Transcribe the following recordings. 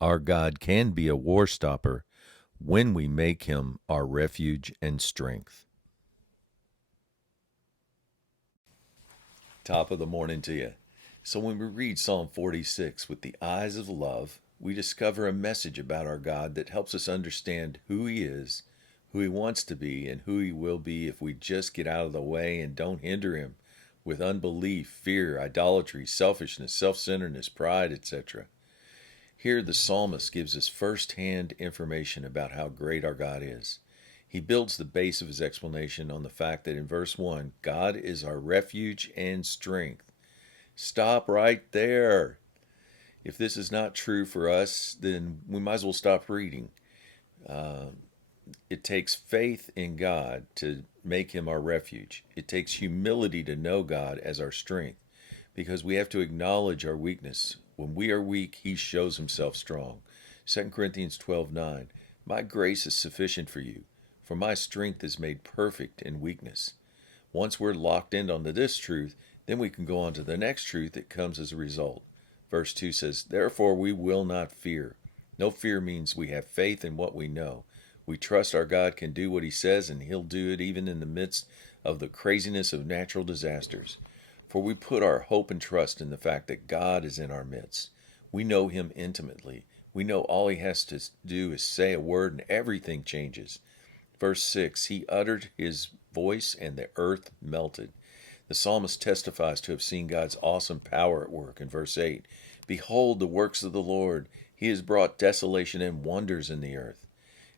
Our God can be a war stopper when we make him our refuge and strength. Top of the morning to you. So when we read Psalm 46 with the eyes of love, we discover a message about our God that helps us understand who he is, who he wants to be, and who he will be if we just get out of the way and don't hinder him with unbelief, fear, idolatry, selfishness, self-centeredness, pride, etc. Here, the psalmist gives us first-hand information about how great our God is. He builds the base of his explanation on the fact that in verse 1, God is our refuge and strength. Stop right there. If this is not true for us, then we might as well stop reading. It takes faith in God to make him our refuge. It takes humility to know God as our strength, because we have to acknowledge our weakness. When we are weak, he shows himself strong. 2 Corinthians 12:9. My grace is sufficient for you, for my strength is made perfect in weakness. Once we're locked in onto this truth, then we can go on to the next truth that comes as a result. Verse 2 says, therefore we will not fear. No fear means we have faith in what we know. We trust our God can do what he says, and he'll do it even in the midst of the craziness of natural disasters. For we put our hope and trust in the fact that God is in our midst. We know him intimately. We know all he has to do is say a word and everything changes. Verse 6, he uttered his voice and the earth melted. The psalmist testifies to have seen God's awesome power at work in verse 8. Behold the works of the Lord. He has brought desolation and wonders in the earth.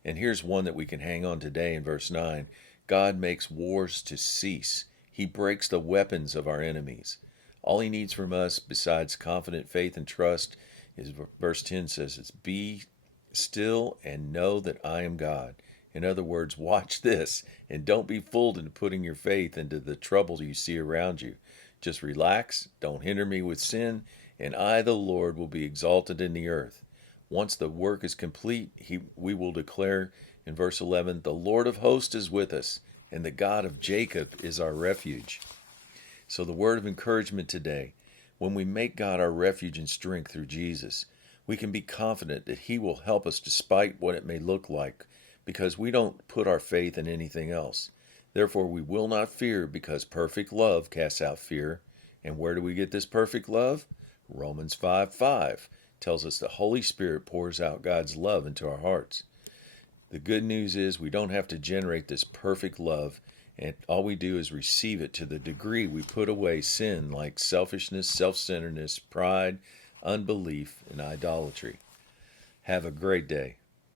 And here's one that we can hang on today in verse 9. God makes wars to cease. He breaks the weapons of our enemies. All he needs from us, besides confident faith and trust, is verse 10 says, it's be still and know that I am God. In other words, watch this and don't be fooled into putting your faith into the trouble you see around you. Just relax, don't hinder me with sin, and I, the Lord, will be exalted in the earth. Once the work is complete, we will declare in verse 11, the Lord of hosts is with us, and the God of Jacob is our refuge. So the word of encouragement today, when we make God our refuge and strength through Jesus, we can be confident that he will help us despite what it may look like, because we don't put our faith in anything else. Therefore we will not fear, because perfect love casts out fear. And where do we get this perfect love? Romans 5:5 tells us the Holy Spirit pours out God's love into our hearts. The good news is we don't have to generate this perfect love, and all we do is receive it to the degree we put away sin like selfishness, self-centeredness, pride, unbelief, and idolatry. Have a great day.